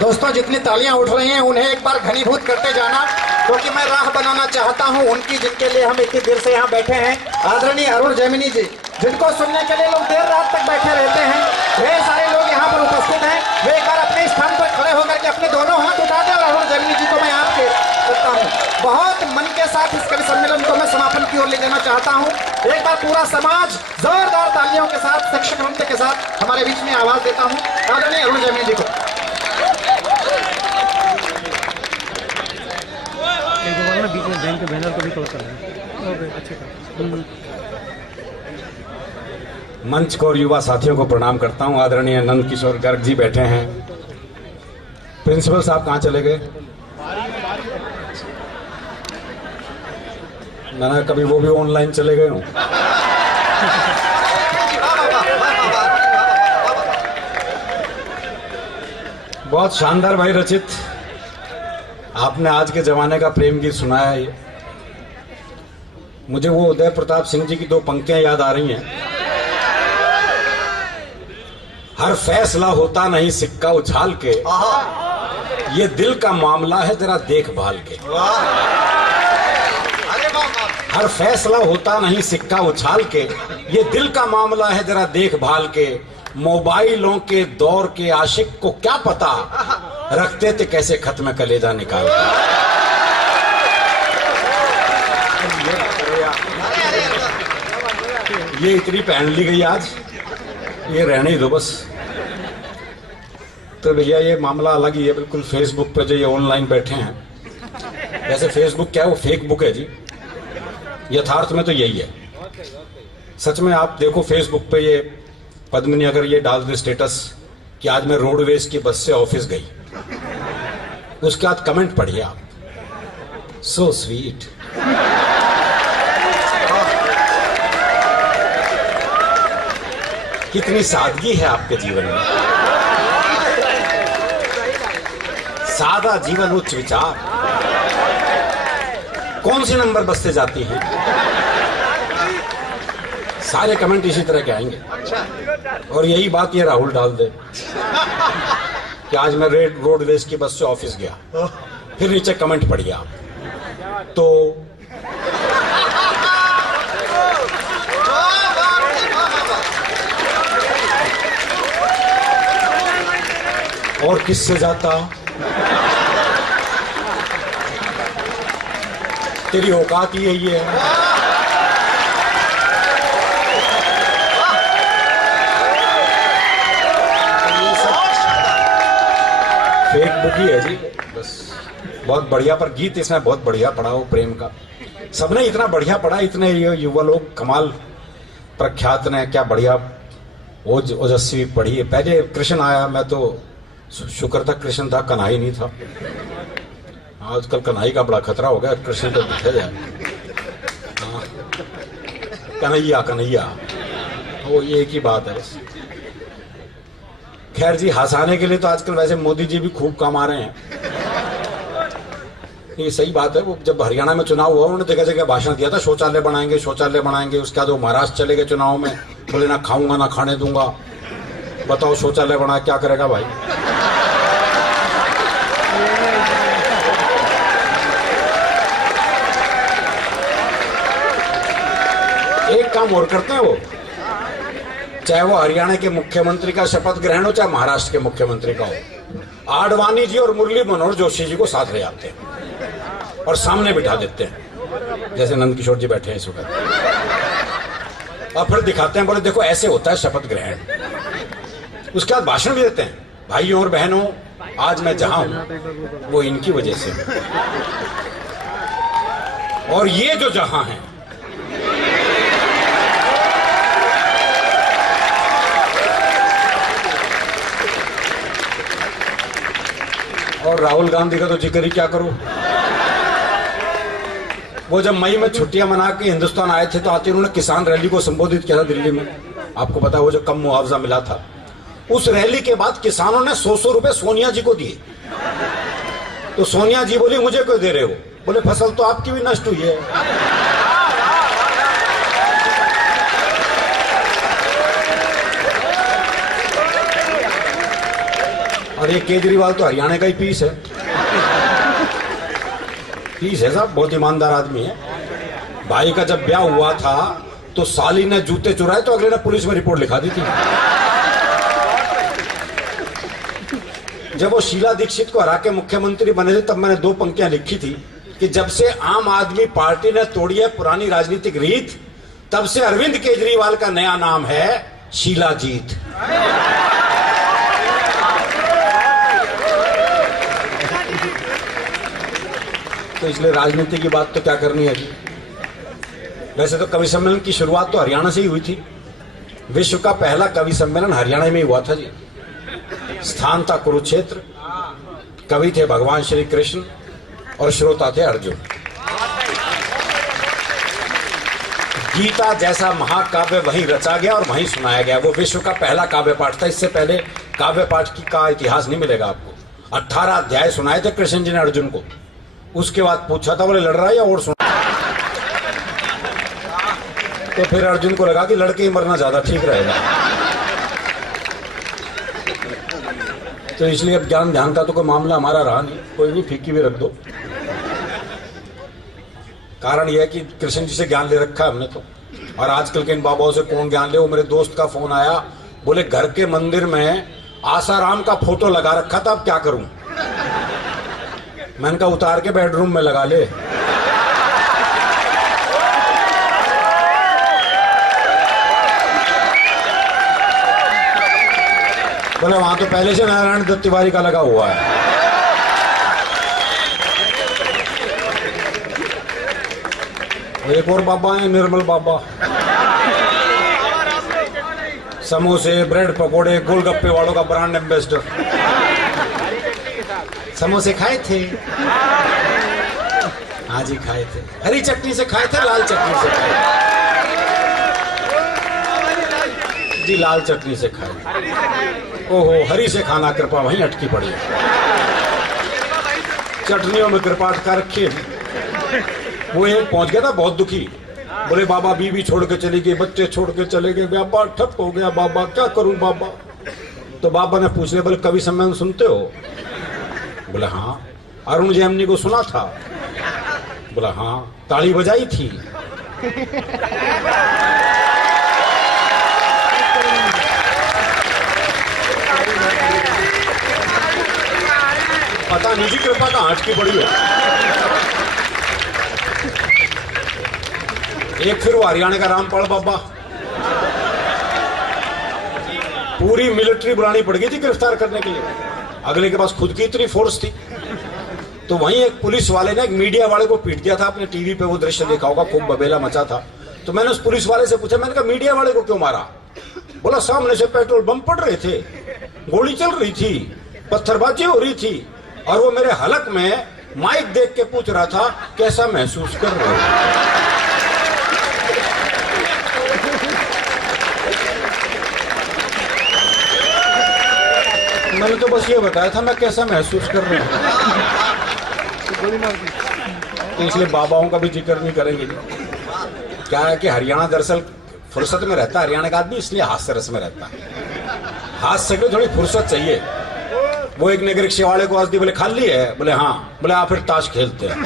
दोस्तों जितनी तालियां उठ रही हैं उन्हें एक बार घनीभूत करते जाना, क्योंकि मैं राह बनाना चाहता हूं उनकी जिनके लिए हम इतनी देर से यहाँ बैठे हैं। आदरणीय अरुण जैमिनी जी, जिनको सुनने के लिए लोग देर रात तक बैठे रहते हैं, ढेर सारे लोग यहाँ पर उपस्थित हैं। वे एक बार अपने स्थान पर खड़े होकर के अपने दोनों हाथ उठा दें और अरुण जैमिनी जी को मैं आपके करता हूँ। बहुत मन के साथ इस कवि सम्मेलन को मैं समापन की ओर ले जाना चाहता हूँ। एक बार पूरा समाज जोरदार तालियों के साथ शिक्षक नृत्य के साथ हमारे बीच में आवाज देता हूँ आदरणीय अरुण जैमिनी जी को। बीच में बैंक के बैनर को भी क्लोज कर दें। अच्छे मंच को और युवा साथियों को प्रणाम करता हूं। आदरणीय नंद किशोर गर्ग जी बैठे हैं। प्रिंसिपल साहब कहाँ चले गए? ना कभी वो भी ऑनलाइन चले गए हों। बहुत शानदार भाई रचित, आपने आज के जमाने का प्रेम गीत सुनाया है। मुझे वो उदय प्रताप सिंह जी की दो पंक्तियां याद आ रही हैं। हर फैसला होता नहीं सिक्का उछाल के, ये दिल का मामला है जरा देखभाल के। हर फैसला होता नहीं सिक्का उछाल के, ये दिल का मामला है जरा देखभाल के। मोबाइलों के दौर के आशिक को क्या पता, रखते थे कैसे खत में कलेजा निकाल। ये इतनी पहन ली गई आज, ये रहने ही दो बस। तो भैया ये मामला अलग ही है बिल्कुल। फेसबुक पे जो ये ऑनलाइन बैठे हैं, वैसे फेसबुक क्या है, वो फेक बुक है जी। यथार्थ में तो यही है। सच में आप देखो फेसबुक पे ये पद्मिनी अगर ये डाल दे स्टेटस कि आज मैं रोडवेज की बस से ऑफिस गई, उसके बाद कमेंट पढ़िए आप, सो स्वीट। कितनी सादगी है आपके जीवन में। सादा जीवन उच्च विचार। कौन सी नंबर बस से जाती हैं? सारे कमेंट इसी तरह के आएंगे। और यही बात ये राहुल डाल दे कि आज मैं रोडवेज की बस से ऑफिस गया, फिर नीचे कमेंट पढ़िए आप, तो और किससे जाता, तेरी औकात ही यही है। फेक बुक ही है जी बस। बहुत बढ़िया, पर गीत इसमें बहुत बढ़िया पढ़ा हो प्रेम का। सबने इतना बढ़िया पढ़ा, इतने युवा लोग कमाल। प्रख्यात ने क्या बढ़िया ओजस्वी पढ़ी है। पहले कृष्ण आया, मैं तो शुक्र था कृष्ण था, कन्हई नहीं था। आजकल कन्हई का बड़ा खतरा हो गया, कृष्ण तो दिखे जाए। कन्हैया कन्हैया, वो एक ही बात है बस। खैर जी, हंसाने के लिए तो आजकल वैसे मोदी जी भी खूब कमा रहे हैं। ये सही बात है। वो जब हरियाणा में चुनाव हुआ, उन्होंने जगह जगह भाषण दिया था, शौचालय बनाएंगे शौचालय बनाएंगे। उसके बाद वो महाराष्ट्र चले गए चुनाव में, बोले ना खाऊंगा ना खाने दूंगा। बताओ शौचालय बना क्या करेगा भाई। एक काम और करते हैं वो, चाहे वो हरियाणा के मुख्यमंत्री का शपथ ग्रहण हो, चाहे महाराष्ट्र के मुख्यमंत्री का हो, आडवाणी जी और मुरली मनोहर जोशी जी को साथ ले जाते हैं और सामने बिठा देते हैं, जैसे नंद किशोर जी बैठे हैं इस वक्त, और फिर दिखाते हैं, बोले देखो ऐसे होता है शपथ ग्रहण। उसके बाद भाषण भी देते हैं, भाइयों और बहनों, आज मैं जहां हूं वो इनकी वजह से, और ये जो जहां है और राहुल गांधी का तो जिक्र ही क्या करूं। वो जब मई में छुट्टियां मना के हिंदुस्तान आए थे, तो आते उन्होंने किसान रैली को संबोधित किया था दिल्ली में। आपको पता है वो जो कम मुआवजा मिला था, उस रैली के बाद किसानों ने 100 रुपए सोनिया जी को दिए। तो सोनिया जी बोली मुझे क्यों दे रहे हो? बोले फसल तो आपकी भी नष्ट हुई है। और ये केजरीवाल तो हरियाणा का ही पीस है। पीस है साहब, बहुत ईमानदार आदमी है। भाई का जब ब्याह हुआ था तो साली ने जूते चुराए तो अगले ने पुलिस में रिपोर्ट लिखा दी थी। जब वो शीला दीक्षित को हरा के मुख्यमंत्री बने थे तब मैंने 2 पंक्तियां लिखी थी कि जब से आम आदमी पार्टी ने तोड़ी है पुरानी राजनीतिक रीत, तब से अरविंद केजरीवाल का नया नाम है शीला जीत। तो इसलिए राजनीति की बात तो क्या करनी है जी। वैसे तो कवि सम्मेलन की शुरुआत तो हरियाणा से ही हुई थी। विश्व का पहला कवि सम्मेलन हरियाणा में ही हुआ था जी। स्थान था कुरुक्षेत्र, कवि थे भगवान श्री कृष्ण और श्रोता थे अर्जुन। गीता जैसा महाकाव्य वहीं रचा गया और वहीं सुनाया गया। वो विश्व का पहला काव्य पाठ था। इससे पहले काव्य पाठ का इतिहास नहीं मिलेगा आपको। 18 अध्याय सुनाए थे कृष्ण जी ने अर्जुन को। उसके बाद पूछा था बोले लड़ रहा है या और सुना। तो फिर अर्जुन को लगा कि लड़के ही मरना ज्यादा ठीक रहेगा। तो इसलिए अब ज्ञान ध्यान का तो कोई मामला हमारा रहा नहीं। कोई नहीं, फीकी भी रख दो। कारण यह है कि कृष्ण जी से ज्ञान ले रखा है हमने तो। और आजकल के इन बाबाओं से कौन ज्ञान ले। वो मेरे दोस्त का फोन आया, बोले घर के मंदिर में आसाराम का फोटो लगा रखा था, अब क्या करूं। मैंने कहा उतार के बेडरूम में लगा ले। बोले वहां तो पहले से नारायण दत्त तिवारी का लगा हुआ है। एक और बाबा है निर्मल बाबा, समोसे ब्रेड पकोड़े गोलगप्पे वालों का ब्रांड एम्बेसडर। समोसे खाए थे? हाँ जी खाए थे। हरी चटनी से खाए थे, लाल चटनी से खाए? जी लाल चटनी से खाए। ओहो, हरी से खाना कृपा वहीं अटकी पड़ी है। चटनियों में कृपा अटका रखी है। वो एक पहुंच गया था बहुत दुखी, बोले बाबा बीवी छोड़ के चली गई, बच्चे छोड़ के चले गए, व्यापार ठप हो गया बाबा, क्या करूं बाबा। तो बाबा ने पूछ लिया, बोले कवि सम्मेलन सुनते हो? बोला हाँ। अरुण जैमिनी को सुना था? बोला हाँ। ताली बजाई थी? पता नहीं जी कृपा का आंच की पड़ी है। एक फिर वो हरियाणा का रामपाल बाबा, पूरी मिलिट्री बुलानी पड़ गई थी गिरफ्तार करने के लिए। अगले के पास खुद की इतनी फोर्स थी। तो वहीं एक पुलिस वाले ने एक मीडिया वाले को पीट दिया था। आपने टीवी पे वो दृश्य देखा होगा, खूब बबेला मचा था। तो मैंने उस पुलिस वाले से पूछा, मैंने कहा मीडिया वाले को क्यों मारा? बोला सामने से पेट्रोल बम पड़ रहे थे, गोली चल रही थी, पत्थरबाजी हो रही थी, और वो मेरे हलक में माइक देख के पूछ रहा था कैसा महसूस कर रहे हो। मैंने तो बस ये बताया था मैं कैसा महसूस कर रहा हूँ। तो इसलिए बाबाओं का भी जिक्र नहीं करेंगे। क्या है कि हरियाणा दरअसल फुर्सत में रहता है, हरियाणा का आदमी इसलिए हास्य रस में रहता है। हास्य के थोड़ी फुर्सत चाहिए। वो एक नगर रिक्शे वाले को आज दी, बोले खाली है? बोले हाँ। बोले आप फिर ताश खेलते हैं।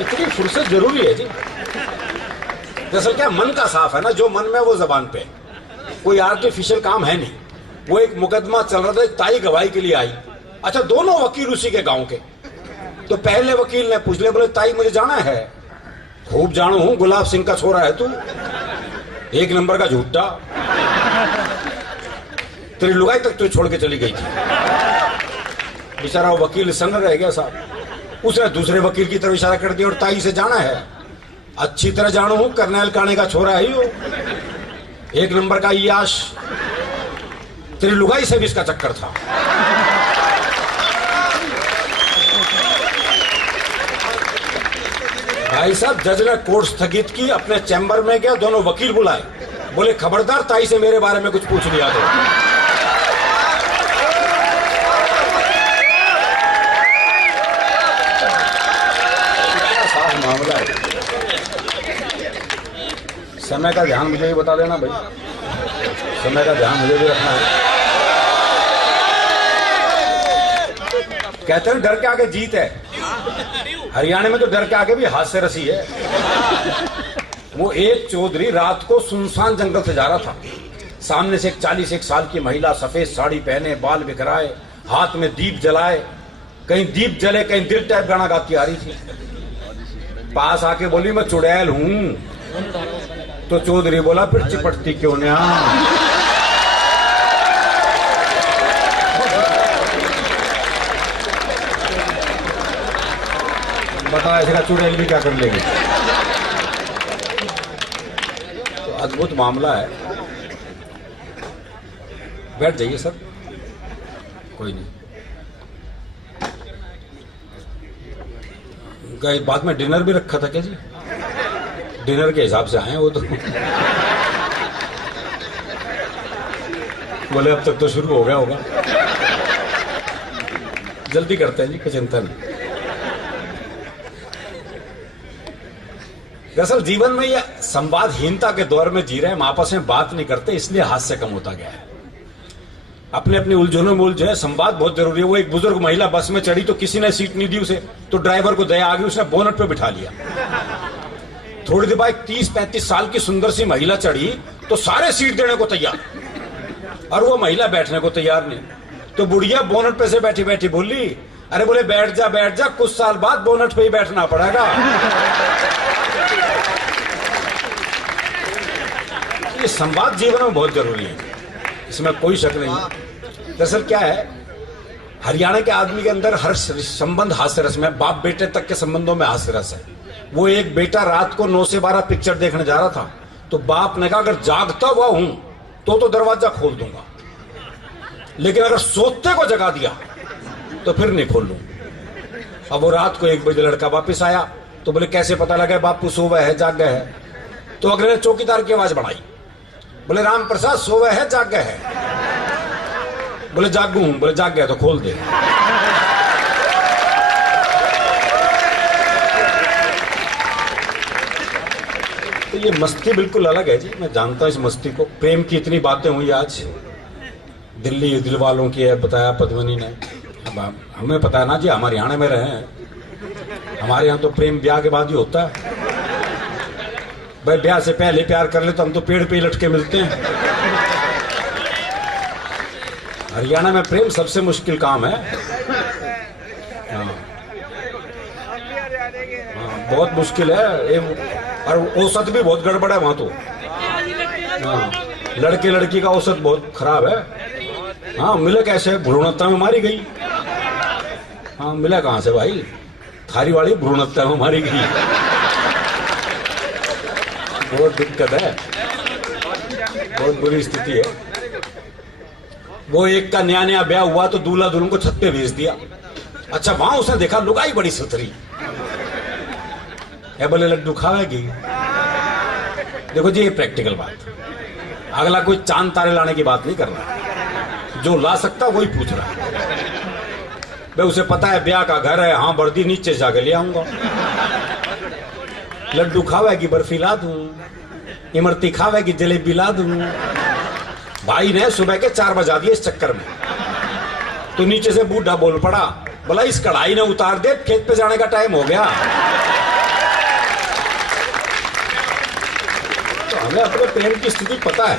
इतनी फुर्सत जरूरी है जी। दरअसल क्या मन का साफ है ना, जो मन में वो जबान पे, कोई आर्टिफिशियल काम है नहीं। वो एक मुकदमा चल रहा था, ताई गवाही के लिए आई। अच्छा, दोनों वकील उसी के गांव के। तो पहले वकील ने पूछ लिया, बोले ताई मुझे जाना है। खूब जानो हूं, गुलाब सिंह का छोरा है तू, 1 नंबर का झूठा, तेरी लुगाई तक तो छोड़ के चली गई थी। बेचारा वो वकील सन्न रह गया साहब। उसने दूसरे वकील की तरफ इशारा कर दिया और ताई से जाना है। अच्छी तरह जानो हूं, करनैल काने का छोरा है वो, 1 नंबर का याश, तेरी लुगाई से भी इसका चक्कर था। भाई साहब, जज ने कोर्ट स्थगित की, अपने चैम्बर में गया, दोनों वकील बुलाए, बोले खबरदार ताई से मेरे बारे में कुछ पूछ लिया तो। साफ मामला है। समय का ध्यान मुझे ही बता देना भाई। समय का ध्यान मुझे भी रखना है। कहते हैं डर के आगे जीत है। हरियाणा में तो डर के आगे भी हास्य रसी है। वो एक चौधरी रात को सुनसान जंगल से जा रहा था। सामने से एक 41 साल की महिला सफेद साड़ी पहने, बाल बिखराए, हाथ में दीप जलाए, कहीं दीप जले कहीं दिल टाइप गाना गाती आ रही थी। पास आके बोली मैं चुड़ैल हूं। तो चौधरी बोला फिर चिपटती क्यों ना। बता ऐसा चुड़ैल भी क्या कर लेगी। तो अद्भुत मामला है। बैठ जाइए सर, कोई नहीं। गई बाद में डिनर भी रखा था क्या जी? डिनर के हिसाब से आए वो तो। बोले अब तक तो शुरू हो गया होगा। जल्दी करते हैं जी, कोई चिंता नहीं। दरअसल जीवन में यह संवादहीनता के दौर में जी रहे, हम आपस में बात नहीं करते, इसलिए हास्य कम होता गया है। अपने अपने उलझनों में उलझे। संवाद बहुत जरूरी है। वो एक बुजुर्ग महिला बस में चढ़ी तो किसी ने सीट नहीं दी उसे, तो ड्राइवर को दया आ गई, उसने बोनट पे बिठा लिया। थोड़ी देर बाद 30-35 साल की सुंदर सी महिला चढ़ी तो सारे सीट देने को तैयार, और वो महिला बैठने को तैयार नहीं। तो बुढ़िया बोनट पे से बैठी बैठी बोली, अरे बोले बैठ जा, कुछ साल बाद बोनट पे ही बैठना पड़ेगा। ये संवाद जीवन में बहुत जरूरी है, इसमें कोई शक नहीं। दरअसल क्या है, हरियाणा के आदमी के अंदर हर संबंध हास्य रस में, बाप बेटे तक के संबंधों में हास्य रस है। वो एक बेटा रात को 9 से 12 पिक्चर देखने जा रहा था, तो बाप ने कहा अगर जागता हुआ हूं तो दरवाजा खोल दूंगा, लेकिन अगर सोते को जगा दिया तो फिर नहीं खोल लूं। अब वो रात को 1 बजे लड़का वापिस आया तो बोले कैसे पता लगा बापू सोवा है जाग गया है? तो अगले ने चौकीदार की आवाज बढ़ाई, बोले राम प्रसाद सोवा है जाग गया है? बोले जागू हूं। बोले जाग गया तो खोल दे। तो ये मस्ती बिल्कुल अलग है जी, मैं जानता हूं इस मस्ती को। प्रेम की इतनी बातें हुई आज, दिल्ली दिल वालों की है बताया पद्मनी ने। अब हमें पता है ना जी, हमारे हरियाणा में रहे हैं, हमारे यहाँ तो प्रेम ब्याह के बाद ही होता है। भाई ब्याह से पहले प्यार कर ले तो हम तो पेड़ पे ही लटके मिलते हैं। हरियाणा में प्रेम सबसे मुश्किल काम है। हाँ, बहुत मुश्किल है। और औसत भी बहुत गड़बड़ है वहां तो। हाँ, लड़के लड़की का औसत बहुत खराब है। हाँ, मिले कैसे? भ्रूणहत्या में मारी गई। हाँ, मिला कहां से भाई? थारी वाली भ्रूणहत्या में मारी गई। बहुत दिक्कत है, बहुत बुरी स्थिति है। वो एक का नया नया ब्याह हुआ तो दूल्हा दुल्हन को छत पे भेज दिया। अच्छा, वहां उसने देखा लुगाई बड़ी सुथरी है, बोले लड्डू खावेगी। देखो जी, ये प्रैक्टिकल बात। अगला कोई चांद तारे लाने की बात नहीं कर रहा, जो ला सकता वही पूछ रहा है। भाई उसे पता है ब्याह का घर है, हाँ वर्दी नीचे जाके ले आऊंगा। लड्डू खावेगी बर्फी ला दूं, इमरती खावेगी जलेबी ला दूं। भाई ने सुबह के 4 बजा दिए इस चक्कर में। तो नीचे से बूढ़ा बोल पड़ा, बोला इस कढ़ाई ने उतार दे, खेत पे जाने का टाइम हो गया। तो हमें अपने प्रेम की स्थिति पता है।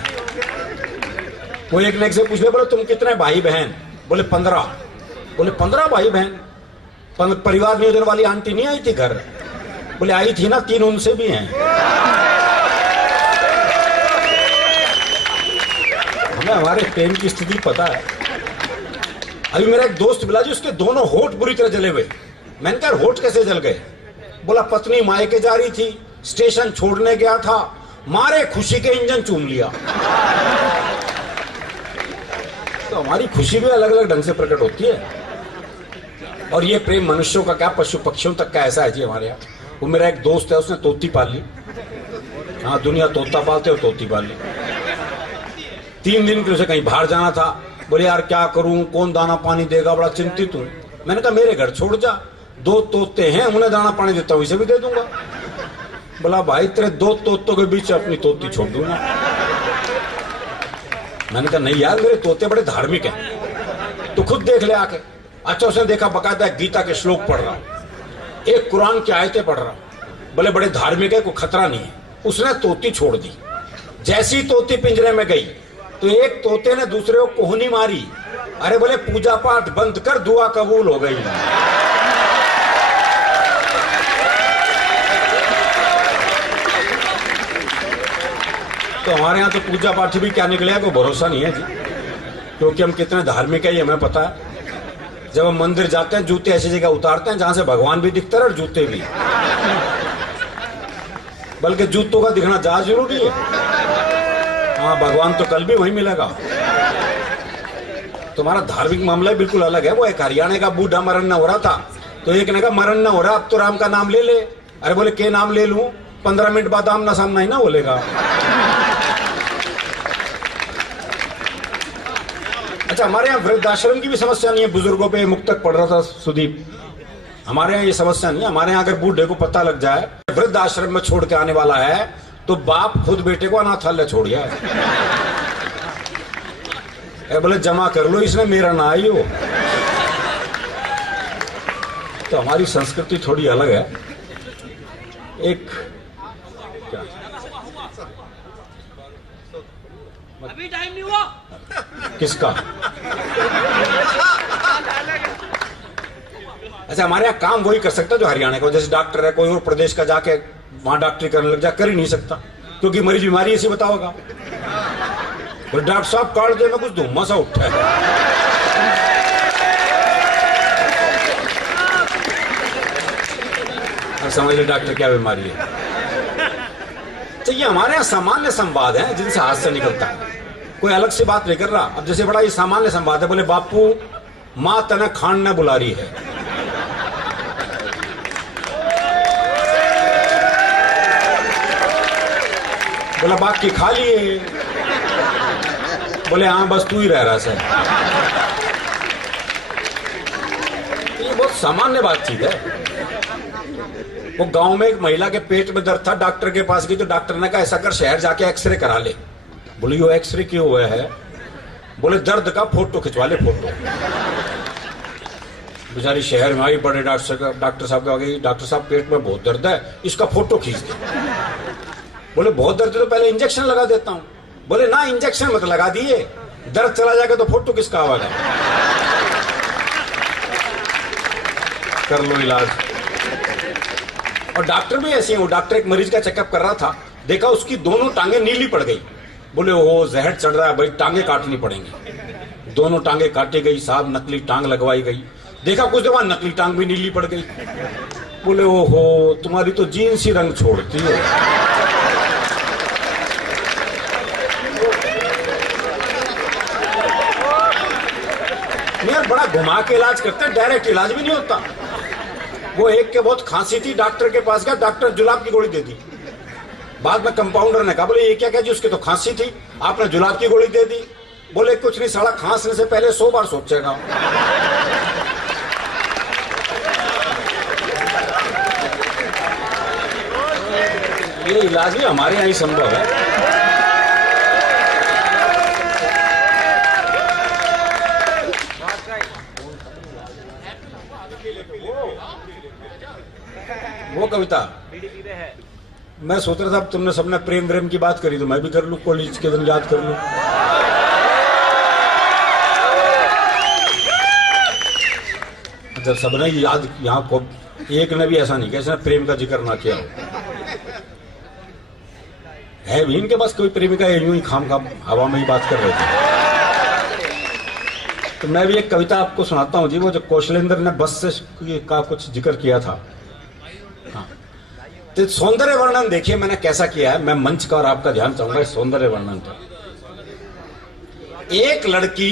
वो एक ने से पूछ ले, बोले तुम कितने भाई बहन? बोले 15। बोले 15 भाई बहन? परिवार नियोजन वाली आंटी नहीं आई थी घर? बोले आई थी ना, 3 उनसे भी हैं। हमें हमारे प्रेम की स्थिति पता है। अभी मेरा एक दोस्त मिला जी, उसके दोनों होठ बुरी तरह जले हुए। मैंने कहा होठ कैसे जल गए? बोला पत्नी मायके जा रही थी, स्टेशन छोड़ने गया था, मारे खुशी के इंजन चूम लिया। तो हमारी खुशी भी अलग अलग ढंग से प्रकट होती है। और ये प्रेम मनुष्यों का क्या, पशु पक्षियों तक का ऐसा है जी हमारे यहाँ। वो मेरा एक दोस्त है, उसने तोती पाल ली। हाँ, दुनिया तोता पालते और तोती पाल ली। 3 दिन के उसे कहीं बाहर जाना था। बोले यार क्या करूं, कौन दाना पानी देगा, बड़ा चिंतित हूं। मैंने कहा मेरे घर छोड़ जा, 2 तोते हैं, उन्हें दाना पानी देता हूं, इसे भी दे दूंगा। बोला भाई तेरे 2 तोतों के बीच अपनी तोती छोड़ दूंगा। मैंने कहा नहीं यार, मेरे तोते बड़े धार्मिक हैं, तो खुद देख ले आके। अच्छा, उसने देखा बकायदा गीता के श्लोक पढ़ रहा, एक कुरान की आयतें पढ़ रहा, बोले बड़े धार्मिक है, कोई खतरा नहीं है। उसने तोती छोड़ दी। जैसी तोती पिंजरे में गई तो एक तोते ने दूसरे को कोहनी मारी। अरे बोले पूजा पाठ बंद कर, दुआ कबूल हो गई। तो हमारे यहाँ तो पूजा पाठ भी क्या निकलेगा कोई भरोसा नहीं है जी, क्योंकि हम कितने धार्मिक है ये हमें पता है। जब हम मंदिर जाते हैं जूते ऐसी जगह उतारते हैं जहां से भगवान भी दिखता है और जूते भी, बल्कि जूतों का दिखना ज्यादा जरूरी है। हाँ, भगवान तो कल भी वहीं मिलेगा। तुम्हारा धार्मिक मामला बिल्कुल अलग है। वो एक हरियाणा का बूढ़ा मरण न हो रहा था, तो एक ने कहा मरण न हो रहा, अब तो राम का नाम ले ले। अरे बोले के नाम ले लूं, 15 मिनट बाद आमना सामना ही ना बोलेगा। अच्छा, हमारे यहाँ वृद्धाश्रम की भी समस्या नहीं है, बुजुर्गों पे मुक्तक पढ़ रहा था सुदीप। हमारे यहाँ ये समस्या नहीं है। हमारे यहाँ अगर बूढ़े को पता लग जाए वृद्धाश्रम में छोड़ के आने वाला है, तो बाप खुद बेटे को अनाथालय छोड़ गया है। बोले जमा कर लो, इसने मेरा ना आई हो। तो हमारी संस्कृति थोड़ी अलग है। एक क्या अभी टाइम नहीं हुआ किसका? अच्छा, हमारे यहाँ काम वही कर सकता जो हरियाणा का, जैसे डॉक्टर है, कोई और प्रदेश का जाके वहां डॉक्टरी करने लग जा, कर ही नहीं सकता, क्योंकि मरीज बीमारी ऐसी बताओगा। तो डॉक्टर साहब कार्ड दे, में कुछ धुम्मा सा उठा है। समझ ले डॉक्टर क्या बीमारी है। तो ये हमारे यहाँ सामान्य संवाद है जिनसे हाथ से निकलता है, कोई अलग से बात नहीं कर रहा। अब जैसे बड़ा ये सामान्य संवाद है, बोले बापू माँ तना खान न बुला रही है। बोला बाकी खा लिए। बोले हाँ बस तू ही रह रहा सर। ये बहुत सामान्य बातचीत है। वो गांव में एक महिला के पेट में दर्द था, डॉक्टर के पास गई तो डॉक्टर ने कहा ऐसा कर शहर जाके एक्सरे करा ले। बोली वो एक्सरे क्यों हुआ है? बोले दर्द का फोटो खिंचवा ले, फोटो। बेचारी शहर में आई, बड़े डॉक्टर साहब के आ गई, डॉक्टर साहब पेट में बहुत दर्द है, इसका फोटो खींच दे। बोले बहुत दर्द है तो पहले इंजेक्शन लगा देता हूं। बोले ना, इंजेक्शन मत लगा दिए, दर्द चला जाएगा तो फोटो किसका आवाज है? कर लो इलाज। और डॉक्टर भी ऐसे हैं। वो डॉक्टर एक मरीज का चेकअप कर रहा था, देखा उसकी दोनों टांगे नीली पड़ गई। बोले वो जहर चढ़ रहा है भाई, टांगे काटनी पड़ेंगी। दोनों टांगे काटी गई, साहब नकली टांग लगवाई गई। देखा कुछ देर बाद नकली टांग भी नीली पड़ गई। बोले ओहो, तुम्हारी तो जीन्स ही रंग छोड़ती है। यार बड़ा घुमा के इलाज करते हैं, डायरेक्ट इलाज भी नहीं होता। वो एक के बहुत खांसी थी, डॉक्टर के पास गया, डॉक्टर जुलाब की गोली दे दी। बाद में कंपाउंडर ने कहा बोले ये क्या जी, उसकी तो खांसी थी, आपने जुलाब की गोली दे दी। बोले कुछ नहीं, साला खांसने से पहले 100 बार सोचेगा। ये इलाज भी हमारे यहाँ ही संभव है। वो कविता मैं सोच रहा था, तुमने सबने प्रेम की बात करी तो मैं भी कर लूं, कॉलेज के दिन याद कर लूं। जब सबने याद, यहाँ को एक ने भी ऐसा नहीं किया इसने प्रेम का जिक्र ना किया है भी इनके पास कोई प्रेमिका है, यूं ही खाम हवा में ही बात कर रहे थे। तो मैं भी एक कविता आपको सुनाता हूं जी, वो जो कौशलेंद्र ने बस से का कुछ जिक्र किया था। हाँ, तो सौंदर्य वर्णन देखिए मैंने कैसा किया है। मैं मंच का और आपका ध्यान चाहूंगा सौंदर्य वर्णन पर। एक लड़की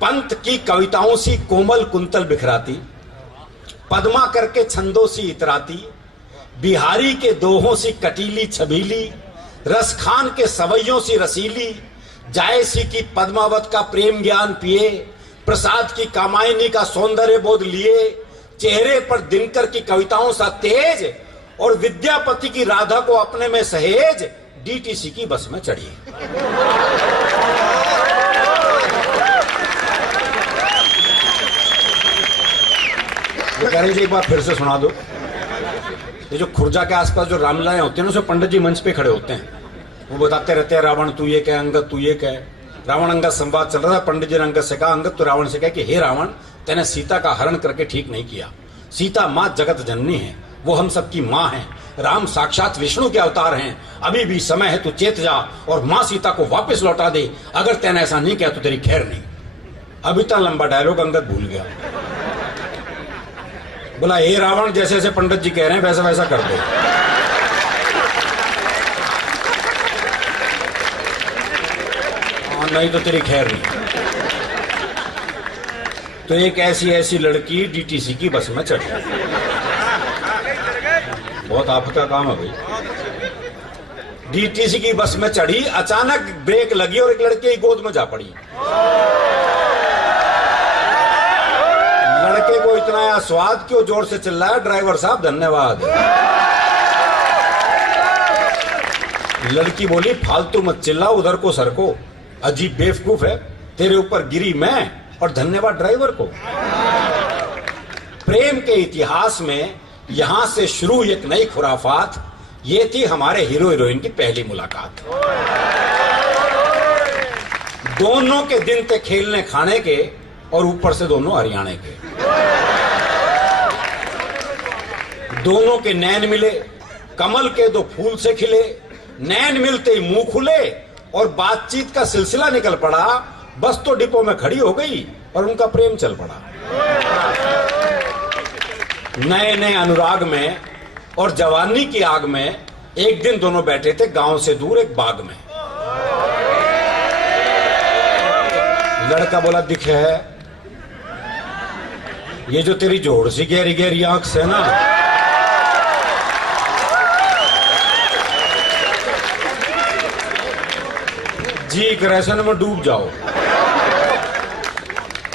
पंत की कविताओं सी कोमल कुंतल बिखराती, पद्मा करके छंदों सी इतराती, बिहारी के दोहों सी कटीली छबीली, रसखान के सवैयों सी रसीली, जायसी की पद्मावत का प्रेम ज्ञान पिए, प्रसाद की कामायनी का सौंदर्य बोध लिए, चेहरे पर दिनकर की कविताओं सा तेज और विद्यापति की राधा को अपने में सहेज, डीटीसी की बस में चढ़ी। अरे जी एक बार फिर से सुना दो। ये जो खुर्जा के आसपास जो रामलीलाएं होती हैं ना, उसमें पंडित जी मंच पे खड़े होते हैं, वो बताते रहते हैं रावण तू ये कह, अंगद तू ये कह। रावण अंगद संवाद चल रहा था, पंडित जी ने अंगद से कहा, अंगद तो रावण से कह कि हे रावण, तेने सीता का हरण करके ठीक नहीं किया। सीता माँ जगत जननी है, वो हम सबकी माँ है। राम साक्षात विष्णु के अवतार हैं। अभी भी समय है, तू चेत जा और माँ सीता को वापस लौटा दे। अगर तेने ऐसा नहीं किया तो तेरी खैर नहीं। अब इतना लंबा डायलॉग अंगद भूल गया। बोला हे रावण, जैसे जैसे पंडित जी कह रहे हैं वैसा वैसा कर दो। नहीं तो तेरी खैर नहीं। तो एक ऐसी ऐसी लड़की डीटीसी की बस में चढ़ी। बहुत आपका काम है भाई। डीटीसी की बस में चढ़ी, अचानक ब्रेक लगी और एक लड़के की गोद में जा पड़ी। लड़के को इतना स्वाद क्यों जोर से चिल्लाया, ड्राइवर साहब धन्यवाद। लड़की बोली फालतू मत चिल्ला, उधर को सर को, अजीब बेवकूफ है, तेरे ऊपर गिरी मैं और धन्यवाद ड्राइवर को। प्रेम के इतिहास में यहां से शुरू एक नई खुराफात। ये थी हमारे हीरो हीरोइन की पहली मुलाकात। दोनों के दिन थे खेलने खाने के और ऊपर से दोनों हरियाणे के। दोनों के नैन मिले, कमल के दो फूल से खिले। नैन मिलते ही मुंह खुले और बातचीत का सिलसिला निकल पड़ा। बस तो डिपो में खड़ी हो गई और उनका प्रेम चल पड़ा। नए नए अनुराग में और जवानी की आग में एक दिन दोनों बैठे थे गांव से दूर एक बाग में। लड़का बोला दिखे है, ये जो तेरी जोड़ सी गहरी गहरी आंख से ना, जी करैसन में डूब जाओ।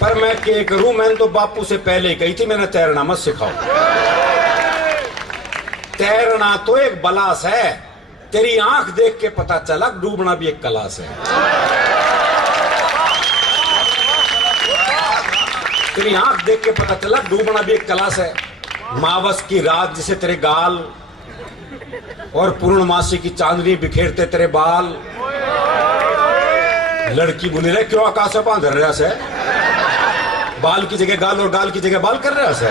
पर मैं क्या करूं, मैंने तो बापू से पहले कही थी मैंने तैरना मत सिखाओ। तैरना तो एक बलास है, तेरी आंख देख के पता चला डूबना भी एक कलास है। तेरी आंख देख के पता चला डूबना भी एक कलास है। मावस की रात जिसे तेरे गाल और पूर्णमासी की चांदनी बिखेरते तेरे बाल। लड़की बोली रे क्यों आकाश से बांध रहा से, बाल की जगह गाल और गाल की जगह बाल कर रहा से।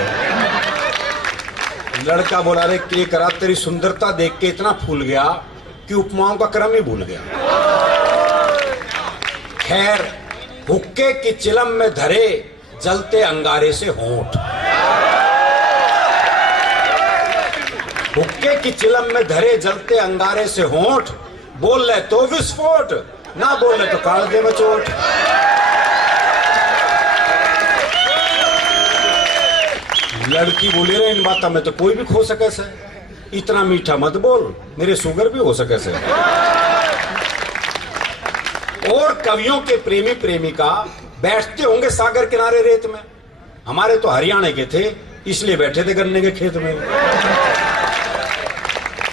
लड़का बोला रे के करा, तेरी सुंदरता देख के इतना फूल गया कि उपमाओं का क्रम ही भूल गया। खैर हुक्के की चिलम में धरे जलते अंगारे से होंठ। हुक्के की चिलम में धरे जलते अंगारे से होंठ। बोल ले तो विस्फोट, ना बोले तो कालजे में चोट। लड़की बोली रे इन बातों में तो कोई भी खो सके से, इतना मीठा मत बोल, मेरे शुगर भी हो सके से। और कवियों के प्रेमी प्रेमिका बैठते होंगे सागर किनारे रेत में। हमारे तो हरियाणा के थे इसलिए बैठे थे गन्ने के खेत में।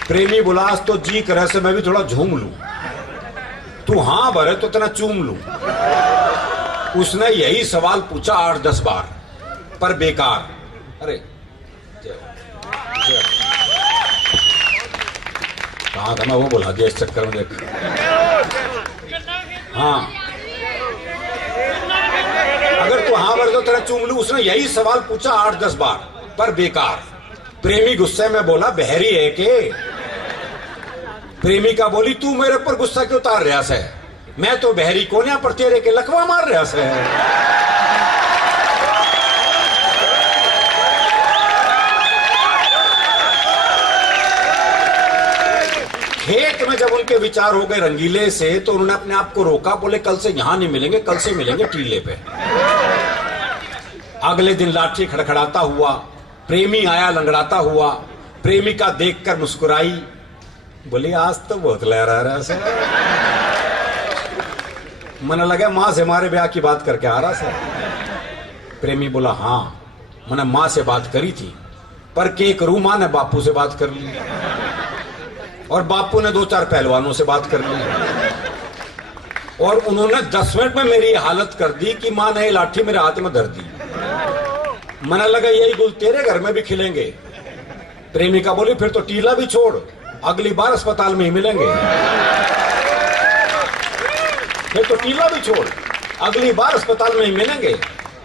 प्रेमी बुलास तो जी करे से मैं भी थोड़ा झूम लूं, तू हाँ भरे तो तेना चूम लूं। उसने यही सवाल पूछा 8-10 बार पर बेकार। अरे कहाँ था मैं, वो बोला दिया इस चक्कर में देख। हाँ अगर तू हाँ भरे तो तेरा चूम लूं। उसने यही सवाल पूछा 8-10 बार पर बेकार। प्रेमी गुस्से में बोला बहरी है के। प्रेमिका बोली तू मेरे पर गुस्सा क्यों उतार रहा है, मैं तो बहरी कोन्या पर तेरे के लकवा मार रहा है। खेत में जब उनके विचार हो गए रंगीले से तो उन्होंने अपने आप को रोका, बोले कल से यहां नहीं मिलेंगे, कल से मिलेंगे टीले पे। अगले दिन लाठी खड़खड़ाता हुआ प्रेमी आया लंगड़ाता हुआ। प्रेमिका देखकर मुस्कुराई, बोली आज तो बहुत लहरा रहा है। मैंने लगा माँ से हमारे ब्याह की बात करके आ रहा था। प्रेमी बोला हाँ मैंने माँ से बात करी थी, पर के करूं, माँ ने बापू से बात कर ली और बापू ने 2-4 पहलवानों से बात कर ली और उन्होंने 10 मिनट में मेरी हालत कर दी कि माँ ने लाठी मेरे हाथ में धर दी। मना लगा यही गुल तेरे घर में भी खिलेंगे। प्रेमिका बोली फिर तो टीला भी छोड़, अगली बार अस्पताल में ही मिलेंगे। फिर तो टीला भी छोड़, अगली बार अस्पताल में ही मिलेंगे,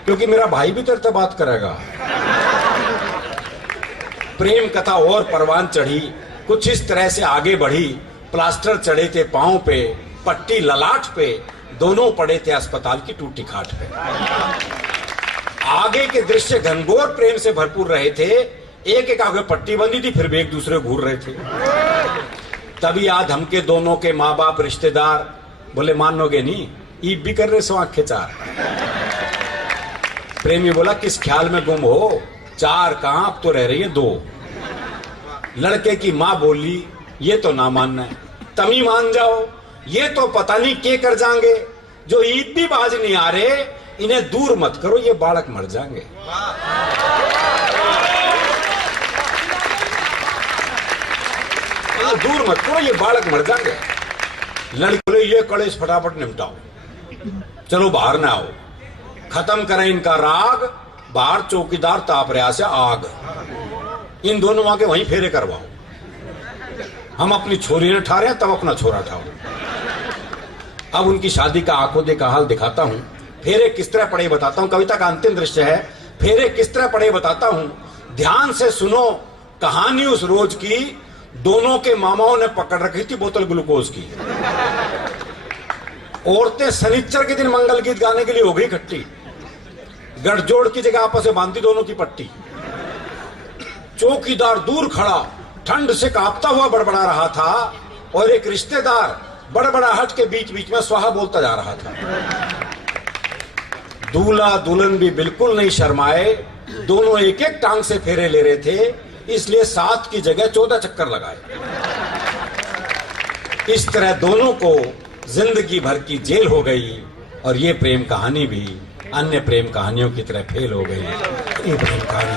क्योंकि मेरा भाई भी तेरे से बात करेगा। प्रेम कथा और परवान चढ़ी, कुछ इस तरह से आगे बढ़ी। प्लास्टर चढ़े थे पांव पे, पट्टी ललाट पे, दोनों पड़े थे अस्पताल की टूटी खाट पे। आगे के दृश्य घनघोर प्रेम से भरपूर रहे थे। एक एक आगे पट्टी बंधी थी, फिर भी एक दूसरे घूर रहे थे। तभी आज हमके दोनों के माँ बाप रिश्तेदार बोले मानोगे नहीं, ईद भी कर रहे सो आंखें चार। प्रेमी बोला किस ख्याल में गुम हो, चार कहां अब तो रह रही है दो। लड़के की मां बोली ये तो ना मानना है, तमी मान जाओ, ये तो पता नहीं क्या कर जाएंगे, जो ईद भी बाज नहीं आ रहे, इन्हें दूर मत करो, ये बालक मर जाएंगे। दूर मत करो, ये बालक मर जाएंगे। लड़के बोले ये कलेश फटाफट निपटाओ, चलो बाहर ना आओ, खत्म करें इनका राग, बाहर चौकीदार ताप रहा से आग। इन दोनों आके वहीं फेरे करवाओ, हम अपनी छोरी ने ठा रहे हैं, तब अपना छोरा ठाओ। अब उनकी शादी का आंखों देखा हाल दिखाता हूं, फेरे किस तरह पड़े बताता हूं। कविता का अंतिम दृश्य है, फेरे किस तरह पड़े बताता हूं। ध्यान से सुनो कहानी उस रोज की, दोनों के मामाओं ने पकड़ रखी थी बोतल ग्लूकोज की। औरतें शनिचर के दिन मंगल गीत गाने के लिए हो गई इकट्ठी, गठजोड़ की जगह आपस में बांधी दोनों की पट्टी। चौकीदार दूर खड़ा ठंड से कांपता हुआ बड़बड़ा रहा था, और एक रिश्तेदार बड़बड़ाहट के बीच बीच में स्वाहा बोलता जा रहा था। दूल्हा दुल्हन भी बिल्कुल नहीं शर्माए, दोनों एक एक टांग से फेरे ले रहे थे, इसलिए 7 की जगह 14 चक्कर लगाए। इस तरह दोनों को जिंदगी भर की जेल हो गई, और ये प्रेम कहानी भी अन्य प्रेम कहानियों की तरह फेल हो गई। ये प्रेम कहानी